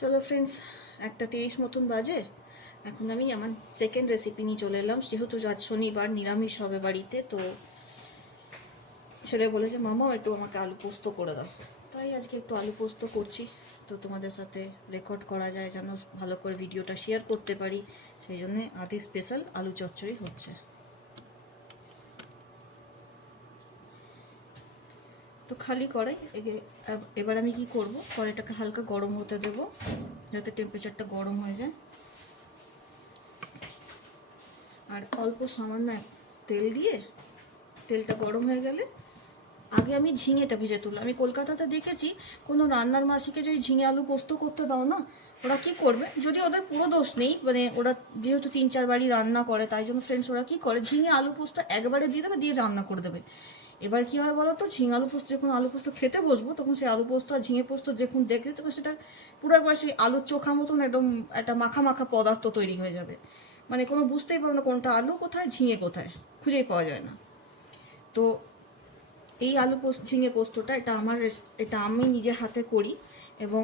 চলো ফ্রেন্ডস, 1:30 মতন বাজে। এখন আমি আমার সেকেন্ড রেসিপি নিয়ে চলে এলাম। যেহেতু আজ শনিবার, নিরামিষ হবে বাড়িতে, তো ছেলে বলেছে মামা একটু আমাকে আলু পোস্ত করে দাও। তাই আজকে একটু আলু পোস্ত করছি। তো তোমাদের সাথে রেকর্ড করা যায়, যেন ভালো করে ভিডিওটা শেয়ার করতে পারি, সেই জন্যে আদি স্পেশাল আলু চচ্চড়ি হচ্ছে। তো খালি কড়াই, এবার আমি কি করব, কড়াইটাকে হালকা গরম হতে দেবো, যাতে টেম্পারেচারটা গরম হয়ে যায়। আর অল্প সামান্য তেল দিয়ে, তেলটা গরম হয়ে গেলে আগে আমি ঝিঙেটা ভেজে তুললাম। আমি কলকাতাতে দেখেছি কোনো রান্নার মাসিকে যদি ঝিঙে আলু পোস্ত করতে দাও না, ওরা কি করবে, যদি ওদের পুরো দোষ নেই, মানে ওরা যেহেতু 3-4 বাড়ি রান্না করে, তাই জন্য ফ্রেন্ডস ওরা কি করে, ঝিঙে আলু পোস্ত একবারে দিয়ে দেবে, দিয়ে রান্না করে দেবে। এবার কি হয় বলো তো, ঝিঙে আলু পোস্ত যখন আলু পোস্ত খেতে বসবো, তখন সেই আলু পোস্ত আর ঝিঙে পোস্ত যখন দেখবে, তখন সেটা পুরো একবার সেই আলুর চোখা মতন একদম একটা মাখা মাখা পদার্থ তৈরি হয়ে যাবে। মানে কোনো বুঝতেই পারো না কোনটা আলু কোথায়, ঝিঙে কোথায়, খুঁজেই পাওয়া যায় না। তো এই আলু পোস্ত, ঝিঙে পোস্তটা, এটা আমি নিজে হাতে করি। এবং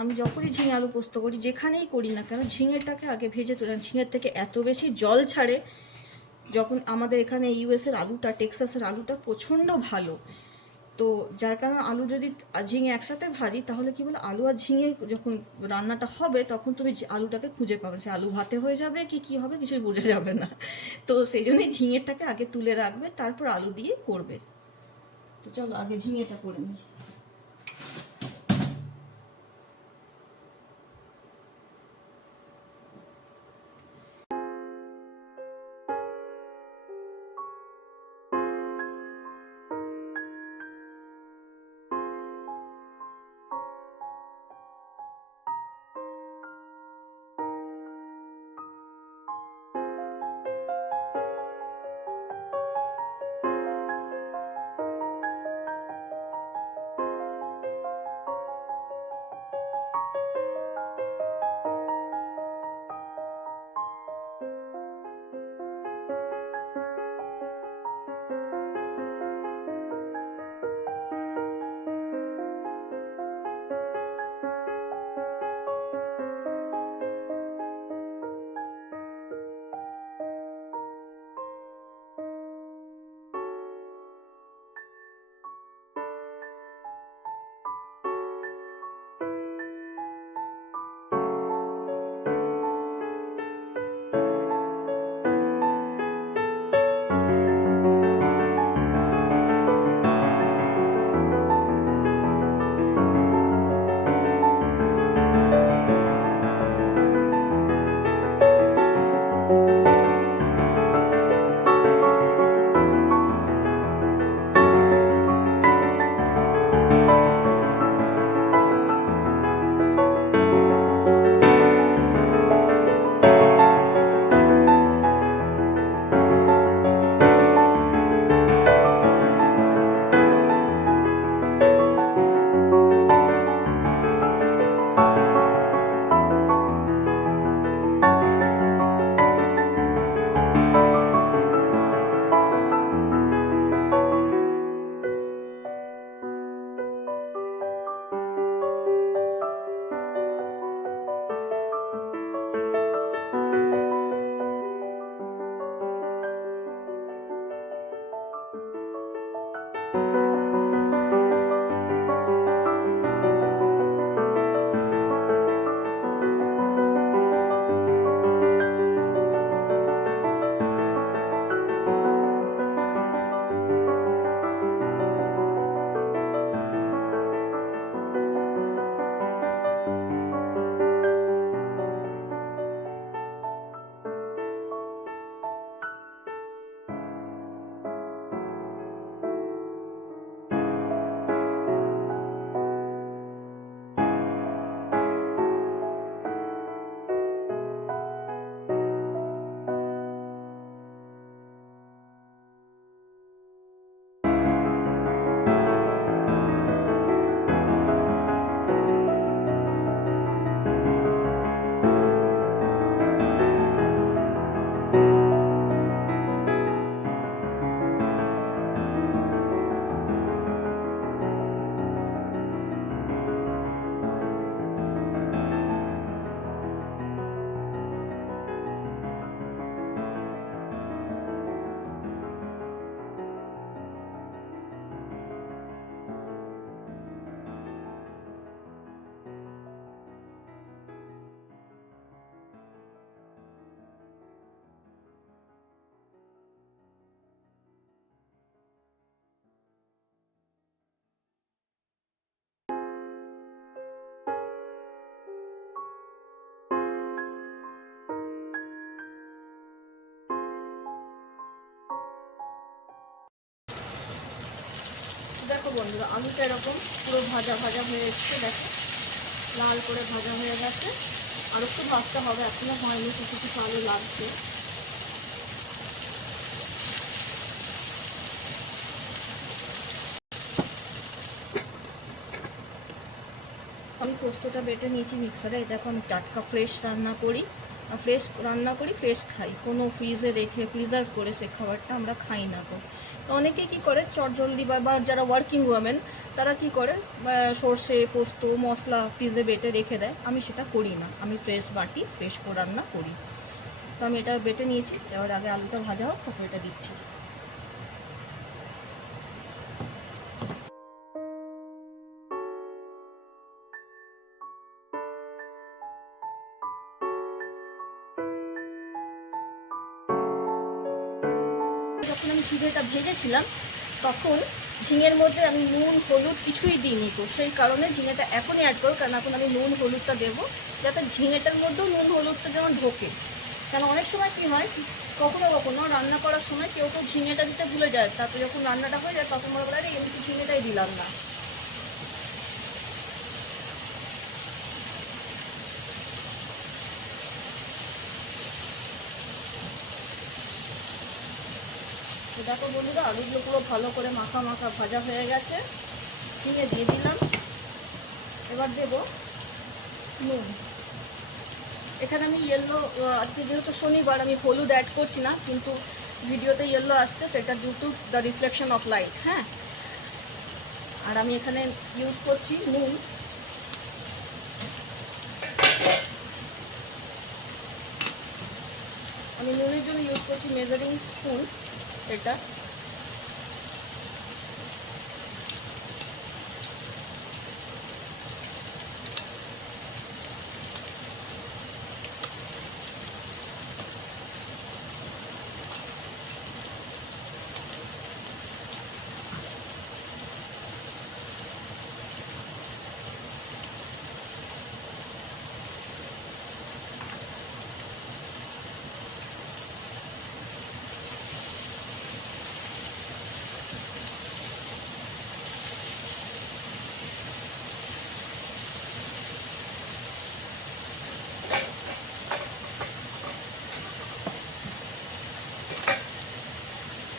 আমি যখনই ঝিঙে আলু পোস্ত করি, যেখানেই করি না কেন, ঝিঙেটাকে আগে ভেজে তুলি। ঝিঙের থেকে এত বেশি জল ছাড়ে। যখন আমাদের এখানে ইউএসের আলুটা, টেক্সাসের আলুটা প্রচণ্ড ভালো। তো যার কারণে আলু যদি ঝিঙে একসাথে ভাজি, তাহলে কি বলে, আলু আর ঝিঙে যখন রান্নাটা হবে, তখন তুমি আলুটাকে খুঁজে পাবে, সে আলু ভাতে হয়ে যাবে কি হবে কিছুই বোঝা যাবে না। তো সেই জন্যই ঝিঙেরটাকে আগে তুলে রাখবে, তারপর আলু দিয়ে করবে। তো চলো আগে ঝিঙেটা করে নিই। বন্ধুরা আলুটা এরকম পুরো ভাজা ভাজা হয়ে এসছে, দেখো লাল করে ভাজা হয়ে গেছে। আর একটু ভাজতে হবে, এখনো হয়নি, কিছু কিছু আলু লাগছে। আমি পোস্তটা বেটে নিয়েছি মিক্সারে। দেখো আমি টাটকা ফ্রেশ রান্না করি, ফ্রেশ খাই, কোনো ফ্রিজে রেখে প্রিজার্ভ করে সে খাবারটা আমরা খাই না। তো অনেকে কি করে চটজলদি বা যারা ওয়ার্কিং ওয়ামেন তারা কি করে সর্ষে পোস্ত মশলা ফ্রিজে বেটে রেখে দেয়। আমি সেটা করি না, আমি ফ্রেশ বাটি ফ্রেশ রান্না করি। তো আমি এটা বেটে নিয়েছি, এবার আগে আলুটা ভাজা হোক, তারপর এটা দিচ্ছি। যখন আমি ঝিঙেটা ভেজেছিলাম তখন ঝিঙের মধ্যে আমি নুন হলুদ কিছুই দিইনি, তো সেই কারণে ঝিঙেটা এখনই অ্যাড করো, কারণ এখন আমি নুন হলুদটা দেবো যাতে ঝিঙেটার মধ্যেও নুন হলুদটা যেমন ঢোকে। কেন অনেক সময় কী হয়, কখনো কখনো রান্না করার সময় কেউ কেউ ঝিঙেটা দিতে ভুলে যায়, তারপরে যখন রান্নাটা হয়ে যায় তখন মনে বলে আরে এমনি ঝিঙেটাই দিলাম না। তো দেখো বন্ধুরা আলুগুলো পুরো ভালো করে মাখা মাখা ভাজা হয়ে গেছে, ঝিঙে দিয়ে দিলাম। এবার দেবো নুন। এখানে আমি ইয়েলো, আজকে যেহেতু শনিবার আমি হলুদ অ্যাড করছি না, কিন্তু ভিডিওতে ইয়েলো আসছে, সেটা due to the reflection of light. হ্যাঁ, আর আমি এখানে ইউজ করছি নুন। আমি নুনের জন্য ইউজ করছি মেজারিং স্পুন এটা।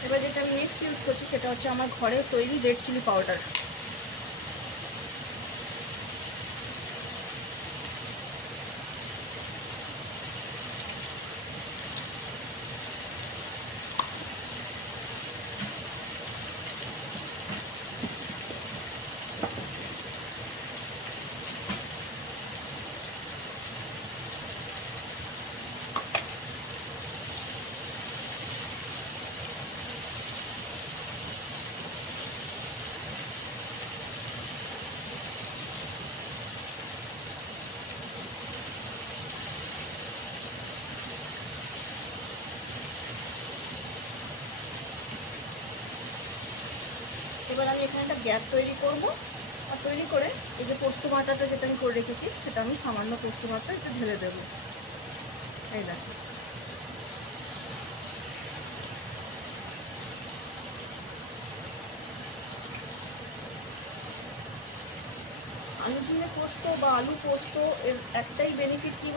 এবার যেটা আমি নেক্সট ইউজ করছি সেটা হচ্ছে আমার ঘরে তৈরি রেড চিলি পাউডার। এবার আমি এখানে একটা গ্যাপ তৈরি করব, আর তৈরি করে এই যে পোস্ত বাটাটা যেটা আমি করে রেখেছি সেটা আমি সামান্য পোস্ত বাটা একটু ঢেলে দেবো। এই দেখো আলু ঝিঙে পোস্ত বা আলু পোস্ত এর একটাই বেনিফিট কী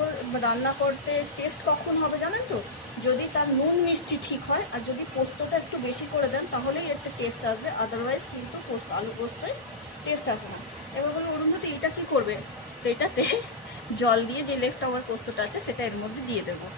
রান্না করতে টেস্ট কখন হবে জানেন তো, যদি তার নুন মিষ্টি ঠিক হয় আর যদি পোস্তটা একটু বেশি করে দেন তাহলেই একটা টেস্ট আসবে, আদারওয়াইজ কিন্তু আলু পোস্তয় টেস্ট আসে না। এবার বলবো অরুন্ধতী এটা কী করবে, তো এটাতে জল দিয়ে যে লেফট ওভার পোস্তটা আছে সেটা এর মধ্যে দিয়ে দেবো।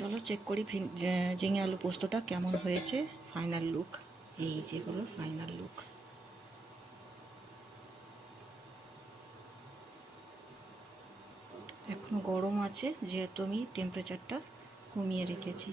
চলো চেক করি ঝিঙে আলু পোস্তটা কেমন হয়েছে। ফাইনাল লুক এই যে হলো ফাইনাল লুক। এখনো গরম আছে যেহেতু আমি টেম্পারেচারটা কমিয়ে রেখেছি।